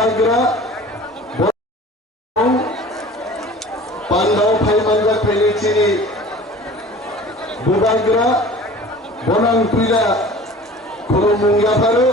bubagra pandau phaimanja phailechini bubagra bonang pila khurumungya pharu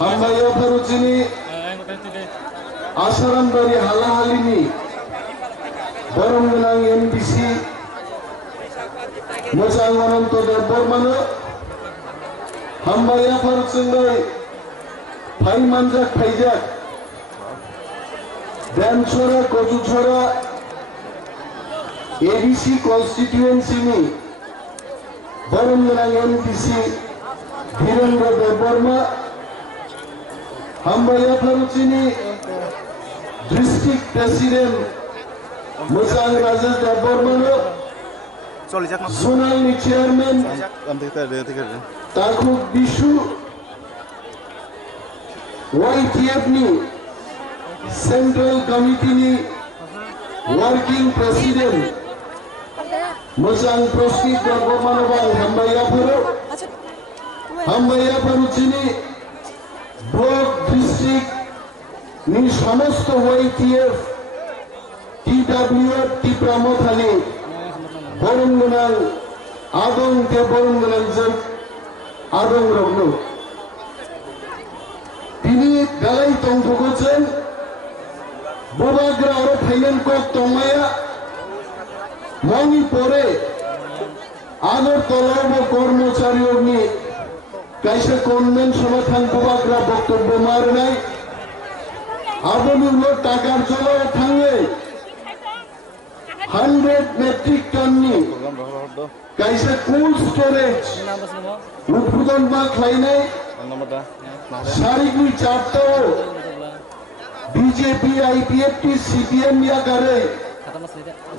hambaya pharu chini asaram dari halahalini boronggenang MDC Mosang Ananto Debormano hambaya pharu chingbai phaimanja phaijak Damchora Kojuchora ABC constituency में बरमगनांग MPC Dhirendra Debbarma हम्बया फरुचिनी district president मोजांग Raja Debbarma zonal chairman ताकु बिशु YTF ni Central Committee ni Working President Mosang Proski Debormanobang hambaya pharu chini Block District ni samosto YTF TWF Tipramothali Boronggenang Adong te Boronggenang jen Adong Rogno তিনি বেলাই তংফ করছেন বুবাগ্রা আরো final cock তমায়া মনি পরে আগর তলাব কর্মচারী অগ্নি কাইসে convention থান বুবাগ্রা বক্তব্য মার নাই আবনুল টাকার চলো থাঙ্গে 100 মেট্রিক টন নি কাইসে কোল্ড স্টোরেজ উদ্বোধন বা খাই নাই सारिगुई चारटो BJP IPFT CPM या करे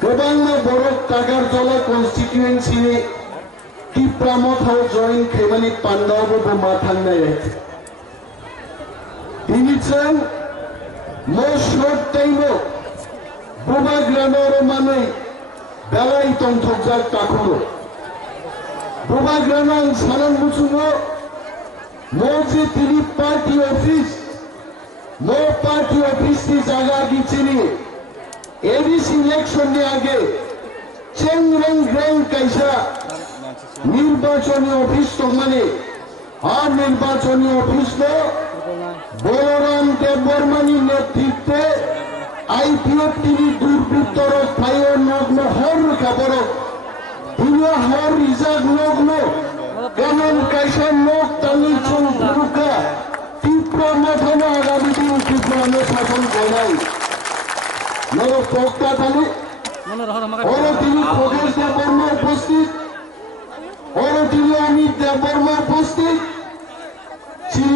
गोबांना बरफ टाकार जला कन्स्टिट्युएन्सी नि टिप्रामथाव जइन खेमानि पान्दावबो बोमा थांनाय दिनिचों मो शर्ट टाइमो बुबाग्रानर मानै बेलाय तंथकजाक ताखुरो बुबाग्रानां सानां बुसुङो मोजे तिनी पार्टी ऑफिस की जगह की चीनी एबीसी इलेक्शन ने आगे चेंगरेंग ग्रेंग कैसा निर्वाचनी ऑफिस तो मने और निर्वाचनी ऑफिस में बलराम देवबर्मानी नेतृत्व आईपीएफ टीवी दुर्बृत्तर फायर नग्न हर खबर दुनिया हर रिजार्व नग्न কেমন কাইসা লোক তামিল চুল ফুরুকা তীব্র মাথানো আগামী দিন তীব্র শাসন করাই নর পক্তা তালি ওর তিনি খোগের দেববর্মা উপস্থিত ওর তিনি অমিত দেববর্মা উপস্থিত ছিল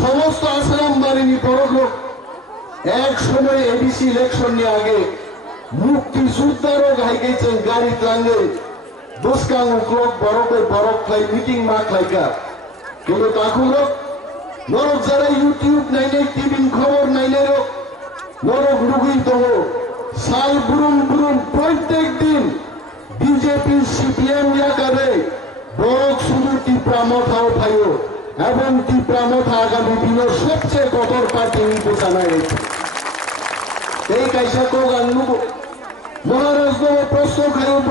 সমস্ত আসারাম বাহিনী বড় এক সময় এবিসি ইলেকশন নিয়ে আগে মুক্তিযোদ্ধারও গাই গেছেন গাড়ি টাঙ্গে Buskang uklok borok klay meeting mak laika. Kilo takulok norok jara YouTube naine TV khobor naine rok norok rugui togo sal burum প্রত্যেক দিন BJP CPM ya करे borok শুধু টিপ্রামথাও ফাইও এবং টিপ্রামথা আগামী দিনের সবচেয়ে কঠোর পার্টি নির্বাচন হয়েছে এই কাইসা তো গান্নু মহারাজ প্রশ্ন খাইব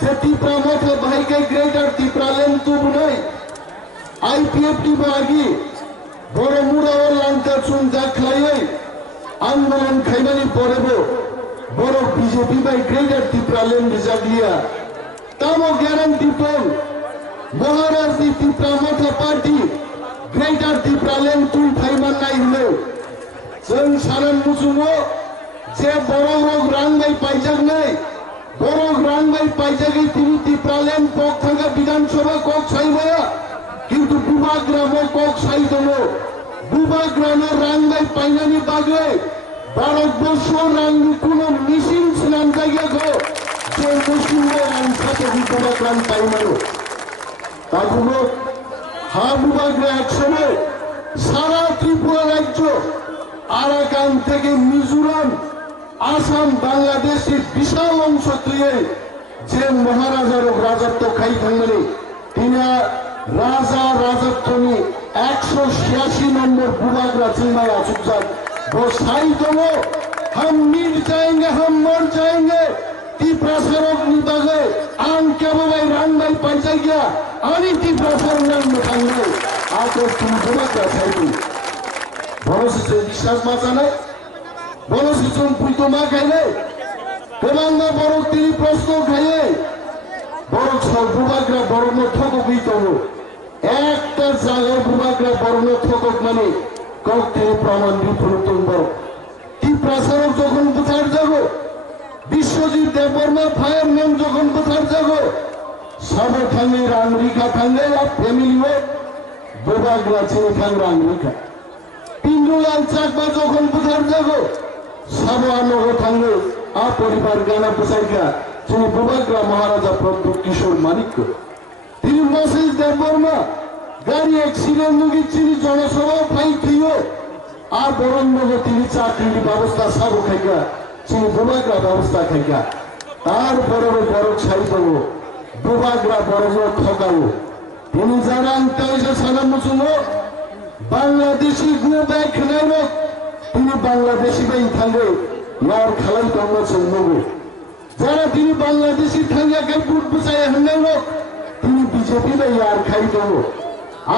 যে টিপ্রামথা ভাইকে গ্রেটার টিপ্রালেন তুব নাই আইপিএফটি বাগি বড় মুড়াও লঙ্কা চুন যা খাইয়ে আন্দোলন খাইবানি পড়েব বড় BJP by greater টিপ্রালেন বিজাগলিয়া তামো guarantee Paul Maharaj টিপ্রামথা party greater টিপ্রালেন তুই ফাইমান নাই হলো जों सानान मुसुमो जे बड़ रोग रांबाय पाइजाक নাই বড় রাংবাই পাইজাগে তিনি টিপ্রালেন কক থাকা বিধানসভা কক ছাইবয়া কিন্তু বুবাগ্রাম কক ছাইদল বুবাগ্রামের রাংবাই পাইনানি বাগে ভারতবর্ষ রাঙ্গি কোন মিশিং ছিলাম জায়গা গো যে মুসলিমরা রাংসাতে বুবাগ্রাম পাইমানো তাগুলো হা বুবাগ্রা একসময় সারা ত্রিপুরা রাজ্য আরাকান থেকে মিজোরাম আসাম বাংলাদেশের বিশাল অংশ দিয়ে যে মহারাজার রাজত্ব খাই থাকলে তিনি রাজা রাজত্ব নিয়ে 186 नंबर बुबाग्रा चिंबाई आचुकजान वो साई तो वो हम मिट जाएंगे हम मर जाएंगे ती प्रसारक निबागे आं क्या बाई रंग बाई पंचाय गया आनी ती प्रसारक नंग मुखांगे आतो तुम बुबाग्रा साई बोलो से विश्वास माचाने बोलो से तुम पुइतो मा खाइले केमांगा बोरो तीन प्रश्न खाइले बोरो सब बुबाग्रा बोरो में ठोको बीतो একটা জায়গায় বুবাগ্রা বর্ণ ঠকক মানে কয়েকটি প্রমাণ বিপরীতন বড় কি প্রসারক যখন কোথার যাব বিশ্বজিৎ দেববর্মা ফায়ারম্যান যখন কোথার যাব সবে থাঙ্গে রাংরিকা থাঙ্গে আর ফ্যামিলি বুবাগ্রা ছেড়ে থাং রাংরিকা পিন্ডুলাল চাকমা যখন কোথার যাব সবে আনগো থাঙ্গে আর পরিবার গানা পোসাইকা যিনি বুবাগ্রা মহারাজা প্রদ্যুৎ কিশোর মানিক্য তিনি মসজিদ দেববর্মা গাড়ি অ্যাক্সিডেন্ট মুখে তিনি জনসভা ফাইল থিও আর বরণনগর তিনি চাকরির ব্যবস্থা সাবু খাইগা তিনি বুবাগ্রা ব্যবস্থা খাইগা তারপরে বড় ছাই দেবো বুবাগ্রা বড় ঠকাবো তিনি যারা আনতে হয়েছে সালাম মুসুলো বাংলাদেশি গুলো ব্যাগ খেলাইল তিনি বাংলাদেশি ব্যাংক থাকবে ইয়ার খেলাই তোমরা চলবো যারা তিনি বাংলাদেশি থাঙ্গাকে বুট বুঝাই হান্নাইল তিনি বিজেপি বা ইয়ার খাই দেবো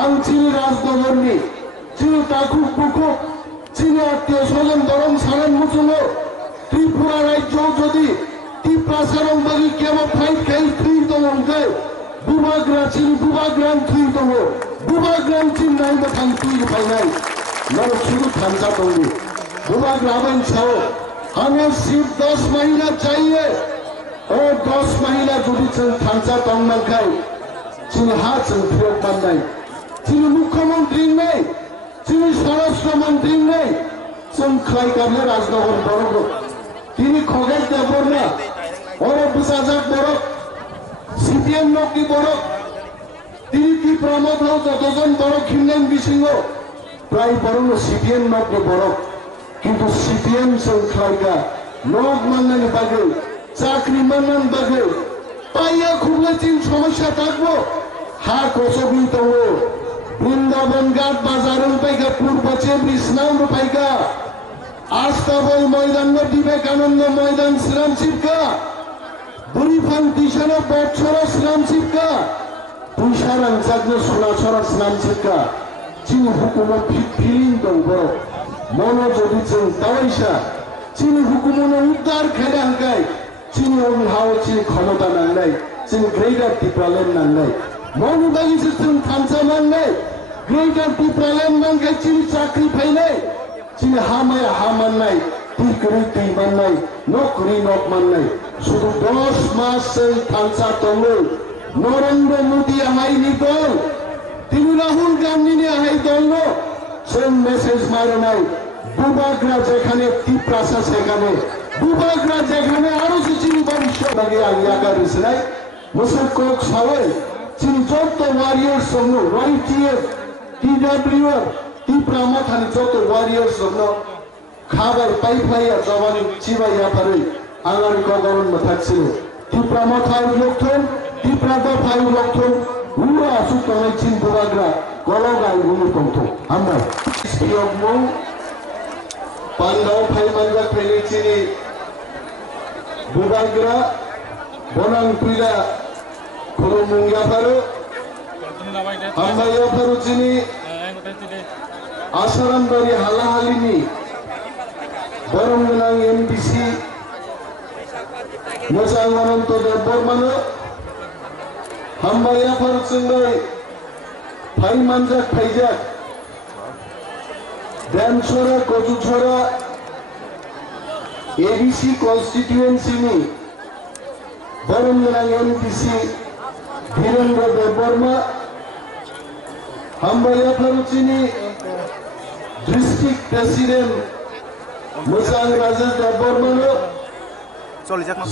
আং চিনি রাজনগরনি চিনি তাকুক বুকুক চিনি আত্মীয় স্বজন বরং সারান মুচুলো ত্রিপুরা রাজ্য যদি ত্রিপুরা সারং বাগি কেমন ফাইট খাই থুই দমকে বুবাগ্রা চিনি বুবাগ্রাম থুই দম বুবাগ্রাম চিন নাই বা থান থুই পাই নাই নর শুরু থানসা দমনি बुबाग्राम छाओ हमें सिर्फ 10 महीना चाहिए और 10 महीना जुड़ी थानसा तंगमल खाई चीन हाथ से उपयोग बन नहीं चीन मुख्यमंत्री नहीं चीन स्वराष्ट्र मंत्री नहीं चीन खाई करने राजनगर बड़ो तीन खगेश देवबर्मा और बुसाजाक बड़ो सीपीएम लोग की बड़ो तीन की प्रमोद हो যতজন বড় খিমনেন বিসিংহ প্রায় বড় সিপিএম লোক বড় কিন্তু সিপিএম সংখ্যাটা লোক মাননার বাগে চাকরি মাননার বাগে পাইয়া খুবলে চিন সমস্যা থাকবো হা কচবি তো বৃন্দাবন ঘাট বাজারের পাইকা পূর্বচে বিষ্ণাম পাইকা আস্তাবল ময়দান বিবেকানন্দ ময়দান শ্রীরাম শিবকা বুড়িফান দিশানো বটছড়া শ্রীরাম শিবকা তুষারাং চাকরি সোনাছড়া শ্রীরাম শিবকা চিন হুকুমত ফিলিং দং বড় মনো যদি চিন তাওয়াইসা চিন হুকুমন উদ্ধার খেলে হাঙ্কাই চিন অভিভাব চিন ক্ষমতা নাংলাই চিন গ্রেটার টিপ্রালেন নাংলাই মনো বাগিছে চিন থানসা মানলাই গ্রেটার টিপ্রালেন নাংকাই চিন চাকরি ফাইলাই চিন হামায় হামান্নাই টিকরি টি মাননাই নকরি নক মাননাই শুধু 10 মাস সেই থানসা তলে নরেন্দ্র মোদী আহাইনি দল তিনি রাহুল গান্ধী নিয়ে আহাই দল সেই মেসেজ মারে নাই বুবাগ্রা যেখানে টিপ্রাসা সেখানে বুবাগ্রা যেখানে আরো চিনি ভবিষ্যৎ লাগে আগিয়াকার নাই মুসলিম কোক সবাই চিনি যত ওয়ারিয়ার্স সঙ্গ ওয়াইটিএফ টিডব্লিউআর টিপ্রা মাথানি যত ওয়ারিয়ার্স সঙ্গ খাবার পাইপাইয়া জবানি চিবাইয়া পারে আগামী কগরণ থাকছিল টিপ্রা মাথার লক্ষণ টিপ্রা দফায় লক্ষণ উড়া সুতরাং চিন বুবাগ্রা গলগাই ভূমিকম্প আমরা পান্ডাও ফাই মানজা ফেলে চিনি বুবাগ্রা বনাং পিলা খোলো মুঙ্গা পারো হাম্বাইয়া পারো চিনি আসারাম বাড়ি হালাহালিনি বরং গোনাং এমডিসি মোসাং অনন্ত দেববর্মানো হাম্বাইয়া পারো চিন্নই ফাই মানজাক ফাইজাক ড্যামছড়া কচুছড়া এডিসি কনস্টিটিউয়েন্সি নি বরমগোনাং এমপিসি ধীরেন্দ্র দেববর্মা হাম্বাইয়া ফারুচিনি ডিস্ট্রিক্ট প্রেসিডেন্ট মোসাং রাজেশ দেববর্মা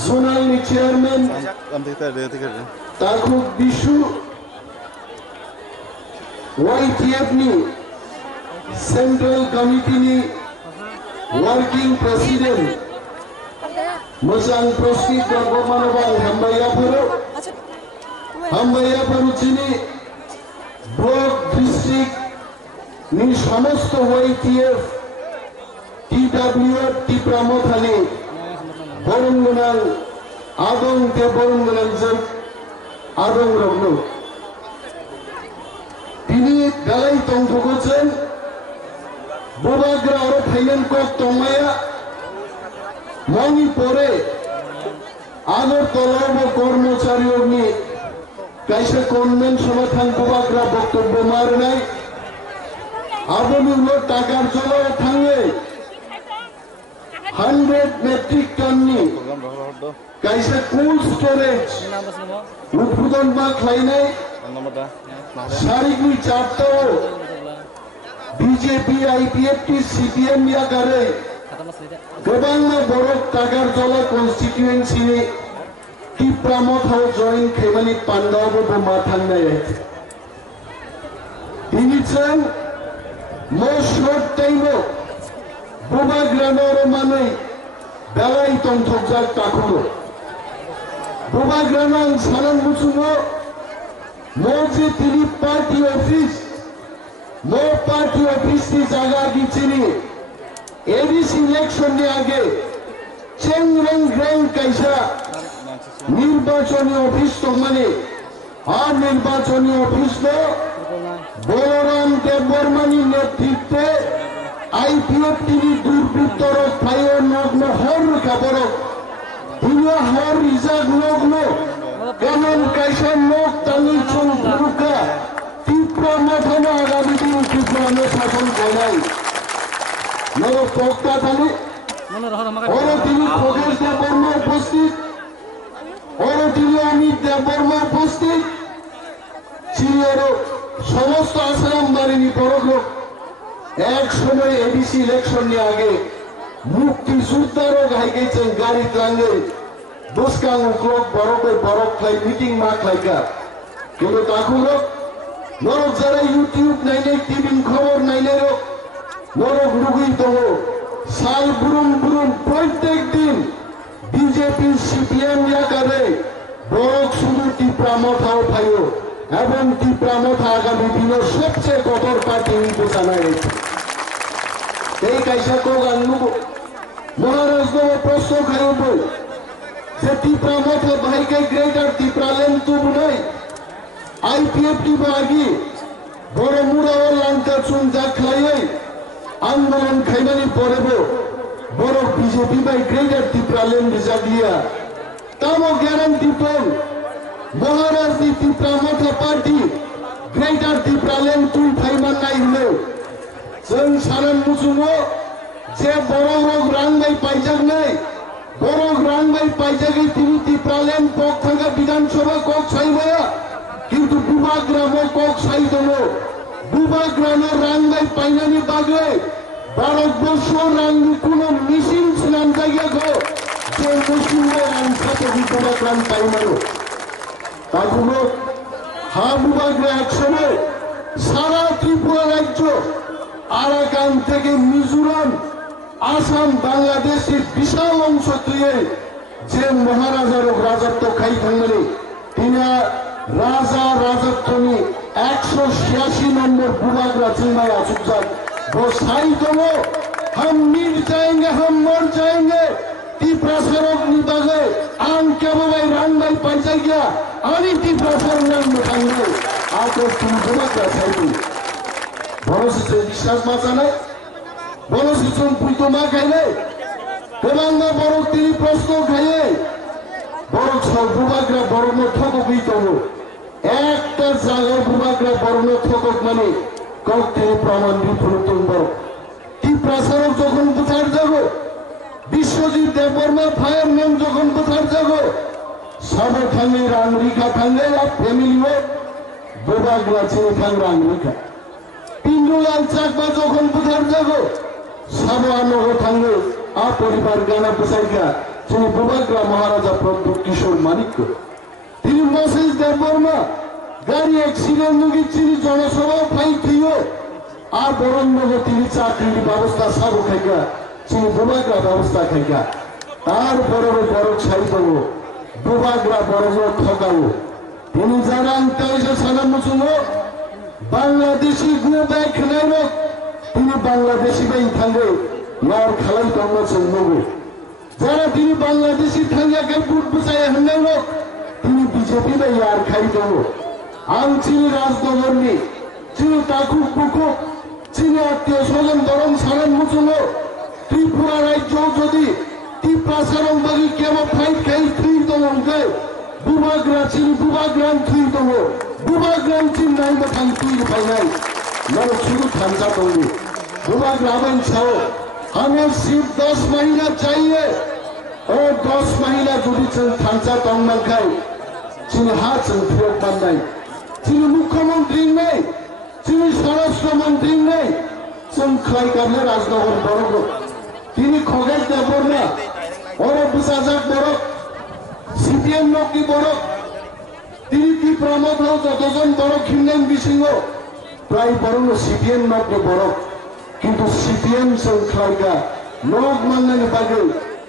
জোনাল চেয়ারম্যান তাকুক বিশু YTF ni Central Committee ni Working President Musang Proski Gagomanoval Hambaya Paru chini Block District ni সমস্ত ওয়াইটিএফ টিডব্লিউএফ টিপ্রামথানি বরংগনাল আদং তে বরংগনাল জেক আদং রগ্ন তিনি বেলাই তংথ করছেন ববাগ্রা আরো ফাইলেন কক তমায়া মনি পরে আগরতলা কর্মচারী কাইসে কনভেনশনে থান ববাগ্রা বক্তব্য মার নাই আবনি টাকার চলো থাঙ্গে 100 মেট্রিক টন নি কাইসে কোল্ড স্টোরেজ উদ্বোধন মা খাইনাই সারিগনি চারটাও বিজেপি আইপিএফটি সিপিএম ইয়াকারে गोबां बर' टाकार जला कन्स्टिट्युएन्सि टिप्रामथाव जयन खेमानि पान्डावबो बोमा थांनाय दिनिजों मो शर्ट टाइमो बबाग्रानाव मानै बेलाय तंथकजाक ताखुलो बबाग्रानां सानां बुसुङो मो जे तिनि पार्टी ऑफिस नि जागा दिचिनि एडीसी इलेक्शन ने आगे चेंगरें ग्रेंग कैसा निर्वाचन ऑफिस तो मने और निर्वाचन ऑफिस तो बलराम देवबर्मानी नेतृत्वे आईपीएफ टीवी दुर्बृत्तर फायर नग्न हर खबर दुनिया हर रिजार्व नग्न केमन कैसा लोक तांगी चुन फुरुका तीव्र मथना आगामी दिन तीव्र शासन गनाई नरो पोक्ता थाने और তিনি প্রদেশ দেববর্মা উপস্থিত और তিনি অমিত দেববর্মা উপস্থিত ছিল সমস্ত আসাম বাহিনী বড় এক সময় এডিসি ইলেকশন নিয়ে আগে মুক্তিযোদ্ধারও গাই গেছেন গাড়ি টাঙ্গে দোসকাং উকলক বরফ খাই মিটিং মা খাইকা কিন্তু তখন নরক যারা ইউটিউব নাইলে টিভি খবর নাইলে নরক রুগী দহ সাল বুরুম বুরুম প্রত্যেক দিন বিজেপি সিপিএম ইয়াকারে বরক শুধু টিপ্রামথাও ফাইও এবং টিপ্রামথা আগামী দিনের সবচেয়ে কঠোর পার্টি নির্বাচনা রয়েছে এই কাইসা তো গান্নু মহারাজ দেব প্রশ্ন খাইব যে টিপ্রামথা ভাইকে গ্রেটার টিপ্রালেন তুব নাই আইপিএফ টি বাগি বড় মুড়াও লঙ্কা চুন যা খাইয়ে आंदोलन खाइनानि परेबो बर' BJP bye greater Tipraland बिजादिया तामो guarantee दं महाराजनि टिप्रामथा पार्टी ग्रेटर टिप्रालेन तुइ फाइमान नायनो जों सानान मुसुङो जे बर' रांबाय पाइजागनाय बर' रांबाय पाइजागै तिनि टिप्रालेन पक्षांगा विधानसभा कक साइबाया किन्तु बुबाग्रामो कक साइ दङ बुबाग्रानो रांबाय पाइनानि बागै भारतबर्ष रांनि कोनो मिसिं सिनाम जायगाखौ जे मुस्लिमनो रां साथे बुबाग्राम पाइमानो ताखौनो हा बुबाग्रा एकसमय सारा त्रिपुरा राज्य आराकान থেকে মিজোরাম আসাম বাংলাদেশের বিশাল অংশ দিয়ে যে মহারাজার রাজত্ব খাই থাকলে তিনি राजा राजत्वनी 186 नंबर बुबाग्रा चिन्माय आसुकजान वो साई दो हम मिट जाएंगे हम मर जाएंगे टिप्रा सरक निबागे आं केबोबाय रांबाय पाइजागिया आनि टिप्रा सरनां मोखांगे आको तुम बुबाग्रा साइदि बरसिसे बिसास मा जानाय बरसिसों पुइतो मा गायले गोबांना बरक तिनि प्रश्न खाये बरक सब बुबाग्रा बरनो थको गइतो একটা জায়গায় বুবাগ্রা বর্ণ থকক মানে কয়েকটি প্রমাণ বিফলতন বড় টিপ্রাসারক যখন কোথার যাব বিশ্বজিৎ দেববর্মা ফায়ারম্যান যখন কোথার যাব সবে থাঙ্গে রাংরিকা থাঙ্গে আর ফ্যামিলিও বুবাগ্রা ছেড়ে থাং রাংরিকা পিন্ডুলাল চাকমা যখন কোথার যাব সবে আনগো থাঙ্গে আর পরিবার গানা পোসাইকা তিনি বুবাগ্রা মহারাজা প্রদ্যুৎ কিশোর মানিক্য তিনি মেসেজ দেববর্মা গাড়ি অ্যাক্সিডেন্ট গিয়েছিল জনসভা ফাইট थियो আর বরণনগর তিনি চাকরির ব্যবস্থা সব খাইকা তিনি বুবাগ্রা ব্যবস্থা খাইকা তারপরে বড় ছাই দেব বুবাগ্রা বড় ঠকাও তিনি জানান তাই যে সালাম মুসুমো বাংলাদেশি গো ব্যাক নাইরক তিনি বাংলাদেশি বাই থাঙ্গে ইয়ার খালাই দঙ্গ চলবো যারা তিনি বাংলাদেশি থাঙ্গাকে বুট বুঝাই হান্নাই লোক তিনি বিজেপি বাই ইয়ার খাই দङ आं चिनी राजनगरनि चिनी ताकुक बुकुक चिनी आत्मीय स्वजन दरं सारान मुचुलो त्रिपुरा राज्योआव जुदि टिप्रासारं बागि केबो फाइट खाइ थुइ दङंखाय बुबाग्रा चिनी बुबाग्रान थुइ दङ बुबाग्रान चिन नायबो थां थुइ फाइनाय नर सुरु थांजा दङि बुबाग्राबन साव हमें सिर्फ 10 महीना चाहिए और 10 महीना जुदि जों थांजा दंमांखाय चिनी हा जों फिरक बान्नाय चिनी मुख्यमंत्री नहीं चिनी स्वराष्ट्र मंत्री नहीं जों खालायगारनो राजनगर बर'खौ তিনি খগেন দেববর্মা और बुसाजाक बर'ক সিপিএম নকি বরক তিনি ত্রিপুরা মধ্যে যতজন বরক হিন্দেন বিসিংহ প্রায় বরং সিপিএম নকি বরক কিন্তু সিপিএম जों खालायगा নক মাননাयनि बागै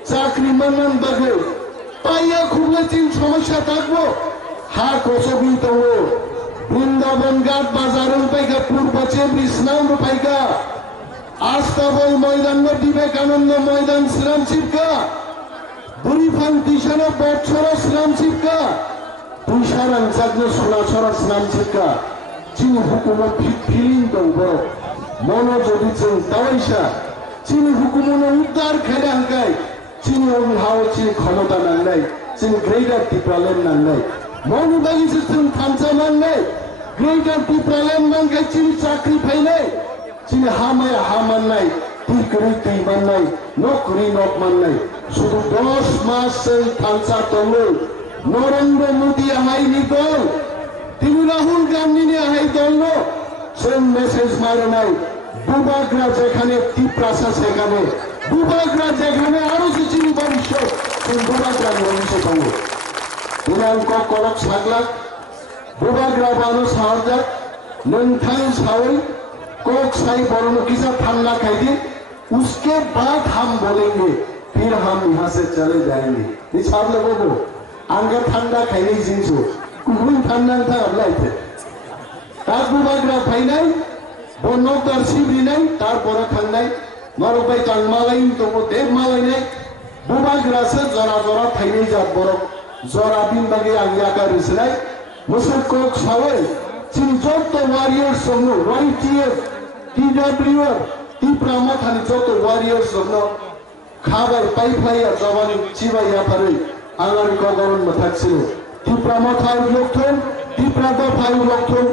চাকরি মাননাयनि बागै পাইয়া খুবলে চিন সমস্যা থাকবো हा কসবি दङ বৃন্দাবন ঘাট বাজারের পাইকা পূর্বচে বিষ্ণাম পাইকা আস্তাবল ময়দান বিবেকানন্দ ময়দান শ্রীরাম শিবকা বুড়িফান দিশানো বছর শ্রীরাম শিবকা তুষার আনসাগ্ন সোনাছড়া শ্রীরাম শিবকা চিনি হুকুমত ফিলিং দङ মন যদি जों দাওয়াইসা চিনি হুকুমত উদ্ধার খেলে হাঙ্কাই চিনি অভিহাও চিনি ক্ষমতা নাंनाय চিনি গ্রেটার টিপ্রালেন নাंनाय মন বাগিছে जों थांचा माननाय ग्रेटार टिप्रालेन नांखाय चिनि चाकरि फायनाय चिनि हामाया हा माननाय दैखरि दै माननाय नखरि नक माननाय शुधु 10 मास जों थांचा दङ नरेंद्र मोदी आहायनि दल তিনি রাহুল গান্ধীনি আহাই দল जों मेसेज मारनाय बुबाग्रा যেখানে টিপ্রাসা সেখানে বুবাগ্রা যেখানে আরো চিনি ভবিষ্যৎ जों বুবাগ্রা ভবিষ্যৎ দङ दिनांक कलक सागलाक बुबाग्रा बानो साहरजाक नोंथां सावै कोक साई बरनो किसा ठंडा खाइदी उसके बाद हम बोलेंगे फिर हम यहाँ से चले जाएंगे ये साहब लोगों को आंगा ठंडा खाइने जिंसो कुकुन ठंडा था अब लाइटे तार बुबाग्रा फाइनाय बनोक दर्शी बिनाय तार बरा खांनाय मारो बाय तांगमालाय दङ देव मालायनाय बुबाग्रा से जरा जरा फाइनाय जात बरक जरा बिन बागे आंगियाका रिसनाय मुसुल कोक सावै चिन जत वारियर्स दङ राइटियर टीडब्ल्यूआर टिप्रा माथानि जत वारियर्स दङ खाबाय पाइफाया जवानि चिबाया फारै आंगानि गगरन मथाक्सिनो टिप्रा माथाय लक्थन टिप्रा दफाय लक्थन